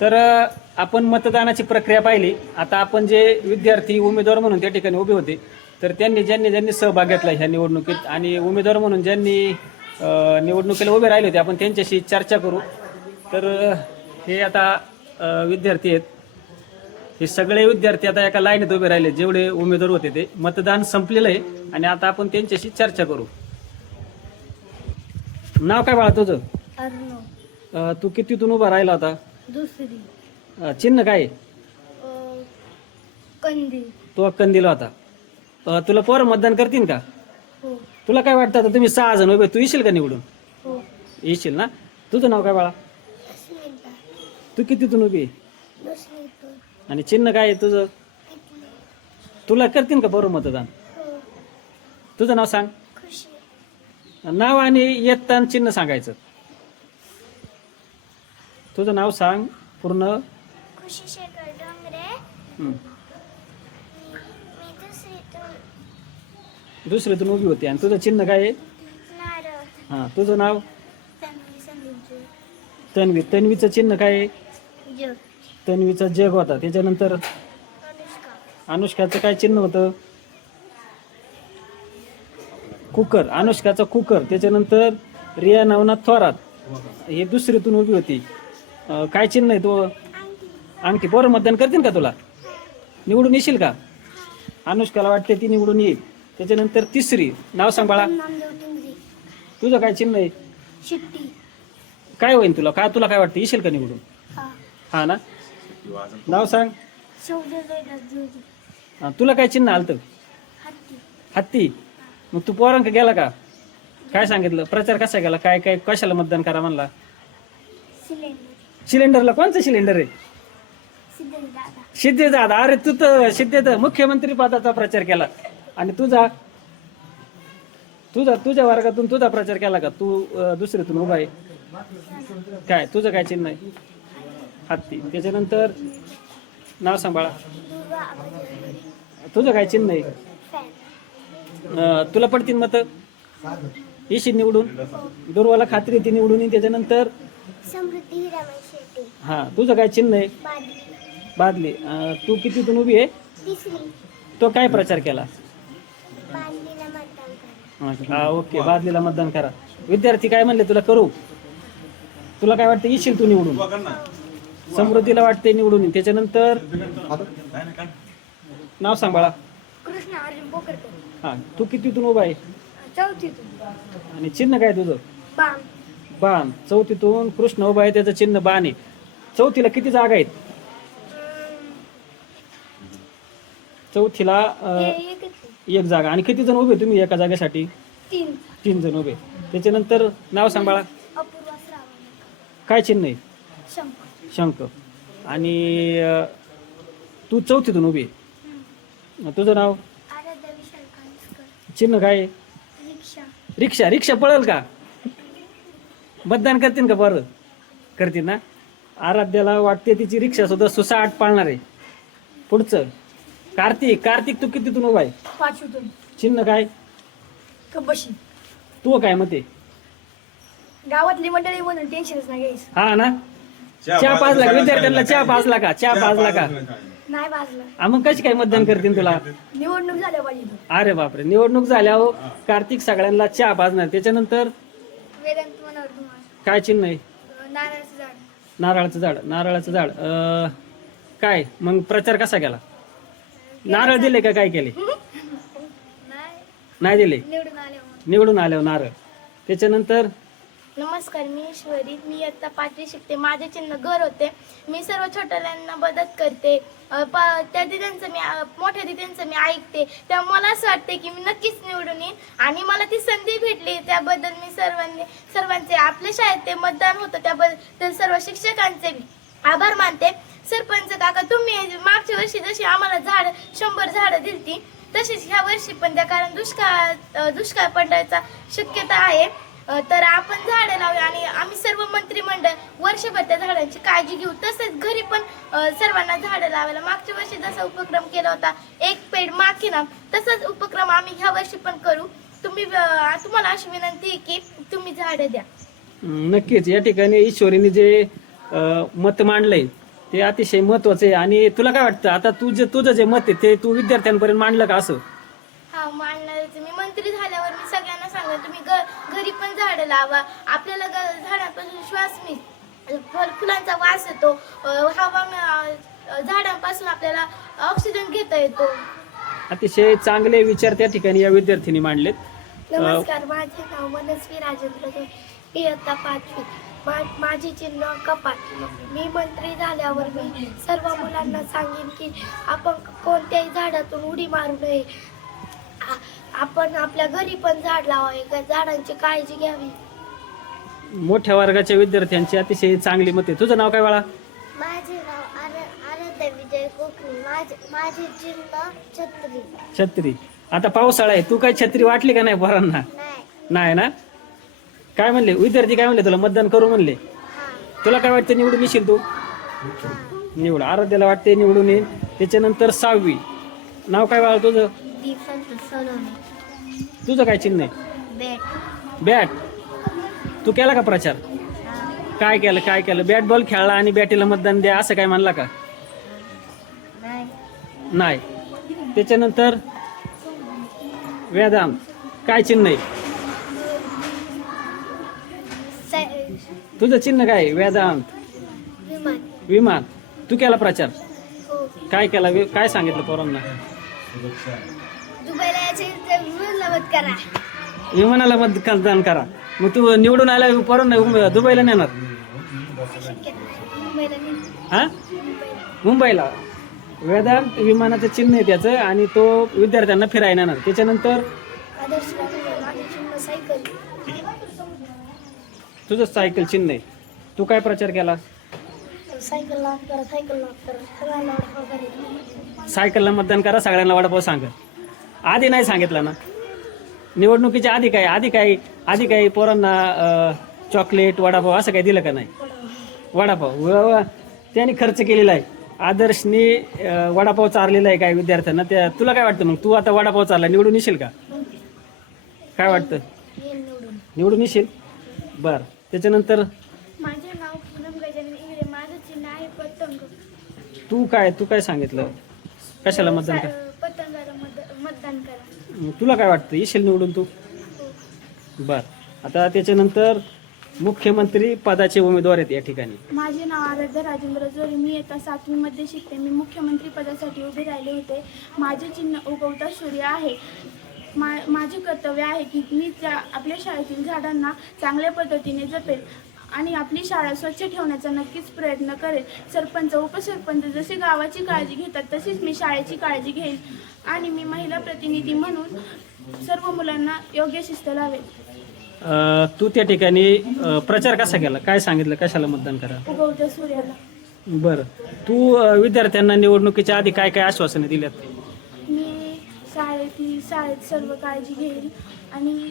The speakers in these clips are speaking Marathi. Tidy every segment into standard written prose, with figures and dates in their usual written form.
तर आपण मतदानाची प्रक्रिया पाहिली. आता आपण जे विद्यार्थी उमेदवार म्हणून त्या ठिकाणी उभे होते, तर त्यांनी ज्यांनी सहभाग घेतला ह्या निवडणुकीत आणि उमेदवार म्हणून ज्यांनी निवडणुकीला उभे राहिले होते, आपण त्यांच्याशी चर्चा करू. तर हे आता विद्यार्थी आहेत. हे सगळे विद्यार्थी आता एका लाईनीत उभे राहिले, जेवढे उमेदवार होते ते. मतदान संपलेलं आहे आणि आता आपण त्यांच्याशी चर्चा करू. नाव काय बाळा तुझं? तू कितीतून उभा राहिला होता? दुसरी. चिन्ह काय? कंदी. तो कंदील होता. तुला पोरं मतदान करतील का? हो. तुला काय वाटतं? आता तुम्ही 6 जण उभे, तू येशील का निवडून? हो. येशील ना? तुझं नाव काय बाळा? तू कितीतून उभी आहे? आणि चिन्ह काय आहे तुझं? तुला करतील का पोरं मतदान? तुझं नाव सांग. नाव आणि येताना चिन्ह सांगायचं. तुझं नाव सांग पूर्ण. खुशी शेखर डोंगरे. हं. मी दुसरीतून उभी होती. आणि तुझं चिन्ह काय आहे? नारळ. हां, तुझं नाव? संदीप. तन्वी. तन्वीचं चिन्ह काय आहे? जग. तन्वीचा जग होता. त्याच्यानंतर अनुष्काचं काय चिन्ह होतं? कुकर. अनुष्काचा कुकर. त्याच्यानंतर रिया नवनाथ थोरात, हे दुसरीतून उभी होती. काय चिन्ह आहे? तो अंगठी. पोरं मतदान करतील का तुला? निवडून येशील का? अनुष्काला वाटते ती निवडून येईल. त्याच्यानंतर तिसरी. नाव सांग बाळा. तुझं काय चिन्ह आहे? शिट्टी. काय होईल तुला? तुला काय वाटतं? येशील का निवडून? हा ना? नाव सांग. तुला काय चिन्ह आलतं? हत्ती. मग तू पोरांक गेला का? काय सांगितलं? प्रचार कसा गेला? काय काय कशाला मतदान करा म्हणला? सिलेंडरला. कोणतं सिलेंडर आहे? सिद्धे दादा. अरे तू तर सिद्धे मुख्यमंत्री पदाचा प्रचार केला. आणि तुझ्या वर्गातून तुझा प्रचार केला का? तू दुसरीतून उभा आहे. काय तुझं काय चिन्ह आहे? हत्ती. त्याच्यानंतर नाव सांग बाळा. तुझं काय चिन्ह आहे? तुला पडतील मत? येशील निवडून? दुर्वाला खात्री ती निवडून येईल. त्याच्यानंतर हा, तुझं काय चिन्ह आहे? बादली. तू कितीतून उभी आहे? तो काय प्रचार केला? हा, ओके. बादलीला मतदान करा. विद्यार्थी काय म्हणले तुला करू? तुला काय वाटतं? येशील तू निवडून? समृद्धीला वाटते निवडून येईल. त्याच्यानंतर नाव सांग बाळा. कृष्ण अर्जुन बोकरकर. हा, तू कितीतून उभा आहे? चौथीतून. आणि चिन्ह काय तुझं? बाण. बाण. चौथीतून कृष्ण उभा आहे, त्याचं चिन्ह बाण आहे. चौथीला किती जागा आहेत? चौथीला एक जागा. आणि किती जण उभे तुम्ही एका जागेसाठी? 3 जण उभे. त्याच्यानंतर नाव सांग बाळा. अपूर्वा श्रावण. काय चिन्ह आहे? शंकर. शंख. आणि तू चौथीतून उभी आहे. तुझं नाव? आराध्या विशाल कांसकर. चिन्ह काय आहे? रिक्षा. रिक्षा. रिक्षा पळेल का? मतदान करतील का? बरं करतील ना? आराध्याला वाटते तिची रिक्षा सुद्धा सुसाट पाळणार आहे. पुढचं कार्तिक. कार्तिक तू कितीतून उभा आहे? 5वीतून. चिन्ह काय? कबशी. तू काय मते? गावातली मंडळी म्हणून टेन्शनच नाही घ्यायचं. हा ना? चहा पाजला का? विद्यार्थ्यांना चहा पाजला का? चहा पाजला का? नाही वाजलं. मग कशी काय मतदान करतील तुला? निवडणूक झाल्या पाहिजे. अरे बापरे. निवडणूक झाल्यावर कार्तिक सगळ्यांना चहा पाजणार. त्याच्यानंतर वेदांत मनोहर धुमाळ. काय चिन्ह आहे? नारळाचं झाड. नारळाचं झाड. नारळाचं झाड. काय मग प्रचार कसा केला? नारळ दिले का? काय केले? नाही दिले. निवडून आल्यावर नारळ. त्याच्यानंतर नमस्कार, मी ईश्वरी. मी इयत्ता 5वी शिकते. माझे चिन्ह घर होते. मी सर्व छोट्याल्यांना मदत करते. त्या दिद्यांचं मी मोठ्या दिद्यांचं मी ऐकते. तेव्हा मला असं वाटते की मी नक्कीच निवडून येईन. आणि मला ती संधी भेटली त्याबद्दल मी सर्वांचे आपल्या शाळेत ते मतदान होतं त्याबद्दल सर्व शिक्षकांचे आभार मानते. सरपंच काका, तुम्ही मागच्या वर्षी जशी आम्हाला 100 झाडं दिलती तशीच ह्या वर्षी पण द्या, कारण दुष्काळ पडण्याचा शक्यता आहे. तर आपण झाडं लावूया आणि आम्ही सर्व मंत्रिमंडळ वर्षभर त्या झाडांची काळजी घेऊ. तसेच घरी पण सर्वांना झाडं लावायला मागच्या वर्षी जसा उपक्रम केला होता एक पेड माँ के नाम, तसाच उपक्रम आम्ही ह्या वर्षी पण करू. तुम्हाला अशी विनंती आहे की तुम्ही झाडं द्या. नक्कीच. या ठिकाणी ईश्वरीने जे मत मांडलंय ते अतिशय महत्वाचं आहे. आणि तुला काय वाटतं आता तुझं जे मत आहे ते तू विद्यार्थ्यांपर्यंत मांडलं का असं? हा मांडणारच. मी मंत्री झाल्यावर मी सगळ्यांना सांगेन तुम्ही घरी पण झाडं लावा. आपल्याला झाडांपासून श्वास फुलांचा वास येतो, झाडांपासून आपल्याला ऑक्सिजन घेता येतो. अतिशय चांगले विचार त्या ठिकाणी या विद्यार्थ्यांनी मांडलेत. नमस्कार, माझे नाव मनस्वी राजेंद्र जोशी. मी इयत्ता 5वी. माझे चिन्ह कपाट. मी मंत्री झाल्यावर मी सर्व मुलांना सांगेन की आपण कोणत्याही झाडातून उडी मारू नये. आपण आपल्या घरी पण झाड लावावे, झाडांची काळजी घ्यावी. मोठ्या वर्गाच्या विद्यार्थ्यांची अतिशय चांगली मत आहे. तुझं नाव काय बाळा? माझे नाव आराध्या विजय कोकणी. माझे चिन्ह छत्री. छत्री. आता पावसाळा आहे, तू काय छत्री वाटली का नाही पोरांना? नाही ना? काय म्हणले विद्यार्थी, काय म्हणले तुला मतदान करू म्हणले? तुला काय वाटतं निवडून येशील तू? निवड. आराध्याला वाटते निवडून येईल. त्याच्यानंतर 6वी. नाव काय बाळा तुझं? तुझं काय चिन्ह आहे? बॅट. तू केला का प्रचार? काय केलं? बॅट बॉल खेळला आणि बॅटीला मतदान द्या असं काय म्हणला का? नाही. त्याच्यानंतर वेदांत. काय चिन्ह आहे तुझं? चिन्ह काय? वेदांत. विमान. तू केला प्रचार? काय केला? काय सांगितलं पोरांना? विमानाला मतदान करा. मग तू निवडून आला पोरांना दुबईला नेणार? हा, मुंबईला. वेदांत विमानाचं चिन्ह आहे त्याचं आणि तो विद्यार्थ्यांना फिरायला नेणार. त्याच्यानंतर तुझं सायकल चिन्ह आहे. तू काय प्रचार केला? सायकलला मतदान करा, सगळ्यांना वडापाव सांगा. आधी नाही सांगितलं ना? निवडणुकीच्या आधी काय पोरांना चॉकलेट वडापाव असं काही दिलं का नाही? वडापाव त्यांनी खर्च केलेला आहे. आदर्शने वडापाव चारलेला आहे काय विद्यार्थ्यांना. तुला काय वाटतं मग? तू आता वडापाव चारला, निवडून येशील का? काय वाटतं? निवडून येशील. बर. त्याच्यानंतर माझे नाव पूनम गजानन इंगळे. माझं चिन्ह आहे पतंग. तू काय सांगितलं? कशाला मतदान कर? पतंगाला मतदान करा. तुला काय वाटतं? येशील निवडून तू? बर. आता त्याच्यानंतर मुख्यमंत्री पदाचे उमेदवार आहेत या ठिकाणी. माझे नाव आराध्या राजेंद्र जोशी. मी इयत्ता 7वी मध्ये शिकते. मी मुख्यमंत्री पदासाठी उभे राहिले होते. माझे चिन्ह उगवता सूर्य आहे. माझे कर्तव्य आहे की मी आपल्या शाळेतील झाडांना चांगल्या पद्धतीने जपेल आणि आपली शाळा स्वच्छ ठेवण्याचा नक्कीच प्रयत्न करेल. सरपंच उपसरपंच जसे गावाची काळजी घेतात तशीच मी शाळेची काळजी घेईन आणि मी महिला प्रतिनिधी म्हणून सर्व मुलांना योग्य शिस्त लावेल. तू त्या ठिकाणी प्रचार कसा केला? काय सांगितलं? कशाला मतदान करा? उगवत्या सूर्याला. बरं. तू विद्यार्थ्यांना निवडणुकीच्या आधी काय आश्वासने दिल्यात? मी शाळेत सर्व काळजी घेईल आणि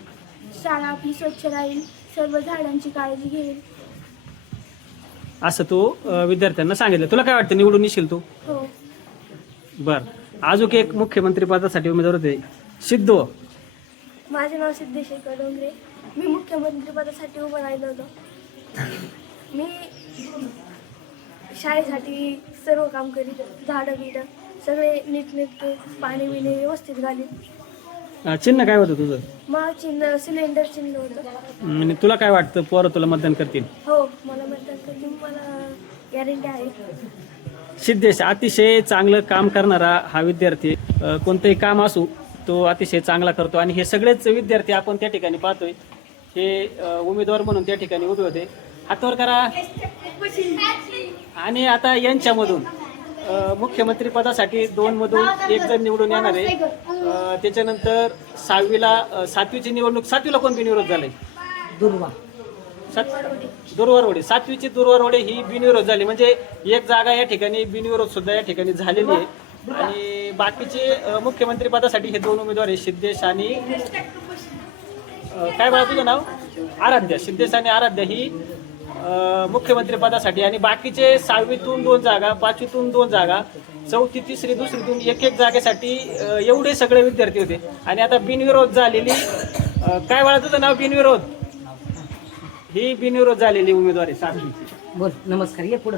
शाळा आपली स्वच्छ राहील, सर्व झाडांची काळजी घेईल असं तू विद्यार्थ्यांना सांगितलं. तुला काय वाटतं? निवडून येशील तू? हो. बर. अजून एक मुख्यमंत्री पदासाठी उमेदवार होते, सिद्धू. माझे नाव सिद्धेश्वर डोंगरे. मी मुख्यमंत्री पदासाठी उभं राहिलो होतो. मी शाळेसाठी सर्व काम करीत, झाडं बिडं सगळे नीटनेटके, पाणी बिणी व्यवस्थित घालीन. चिन्ह काय होतं तुझं? मग चिन्ह सिलेंडर चिन्ह होतं. आणि तुला काय वाटतं पोरं तुला मतदान करतील? हो, मला मतदान करतील. मला गॅरंटी आहे. सिद्धेश अतिशय चांगलं काम करणारा हा विद्यार्थी. कोणतंही काम असो तो अतिशय चांगला करतो आणि हे सगळेच विद्यार्थी आपण त्या ठिकाणी पाहतोय. हे उमेदवार म्हणून त्या ठिकाणी उभे होते. हातवर करा. आणि आता यांच्यामधून मुख्यमंत्री पदासाठी 2 मधून 1 जण निवडून येणार आहे. त्याच्यानंतर 7वीची निवडणूक. 7वीला कोण बिनविरोध झालंय? दुर्वारवडे. 7वीची दुर्वारवडे ही बिनविरोध झाली. म्हणजे 1 जागा या ठिकाणी बिनविरोध सुद्धा या ठिकाणी झालेली आहे. आणि बाकीचे मुख्यमंत्री पदासाठी हे 2 उमेदवार आहे, सिद्धेश आणि काय बघा तुझं नाव? आराध्या. सिद्धेश आणि आराध्या ही मुख्यमंत्री पदासाठी. आणि बाकीचे 6वीतून 2 जागा, 5वीतून 2 जागा, 4थी, 3री, 2रीतून 1 जागेसाठी एवढे सगळे विद्यार्थी होते. आणि आता बिनविरोध झालेली काय बघा तुझं नाव? बिनविरोध. ही बिनविरोध झालेली उमेदवार आहे 7वी. बोल नमस्कार ये पुढं.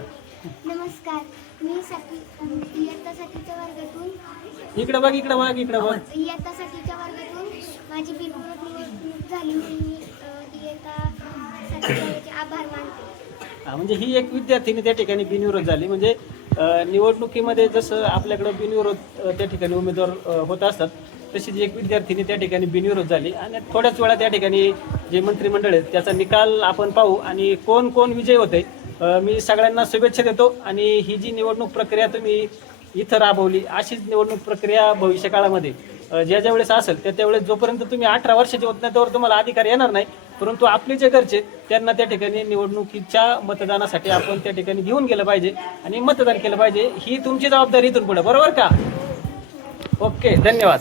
नमस्कार, मी इयत्ता सातवीच्या वर्गातून इकडं बघ इकडं बघ इकडं बघ. इयत्ता सातवीच्या वर्गातून माझी बिनविरोध निवड झाली म्हणून मी इयत्ता सातवीचे आभार मानते. म्हणजे ही एक विद्यार्थिनी त्या ठिकाणी बिनविरोध झाली. म्हणजे निवडणुकीमध्ये जसं आपल्याकडं बिनविरोध त्या ठिकाणी उमेदवार होत असतात, तशीच एक विद्यार्थिनी त्या ठिकाणी बिनविरोध झाली. आणि थोड्याच वेळा त्या ठिकाणी जे मंत्रिमंडळ आहेत त्याचा निकाल आपण पाहू आणि कोण कोण विजय होते. मी सगळ्यांना शुभेच्छा देतो. आणि ही जी निवडणूक प्रक्रिया तुम्ही इथं राबवली, अशीच निवडणूक प्रक्रिया भविष्यकाळामध्ये ज्या वेळेस असेल त्यावेळेस जोपर्यंत तुम्ही 18 वर्षाचे होत नाही त्यावर तुम्हाला अधिकार येणार नाही. परंतु आपले जे घरचे त्यांना त्या ठिकाणी निवडणुकीच्या मतदानासाठी आपण त्या ठिकाणी घेऊन गेलं पाहिजे आणि मतदान केलं पाहिजे. ही तुमची जबाबदारी इथून पुढे, बरोबर का? ओके, धन्यवाद.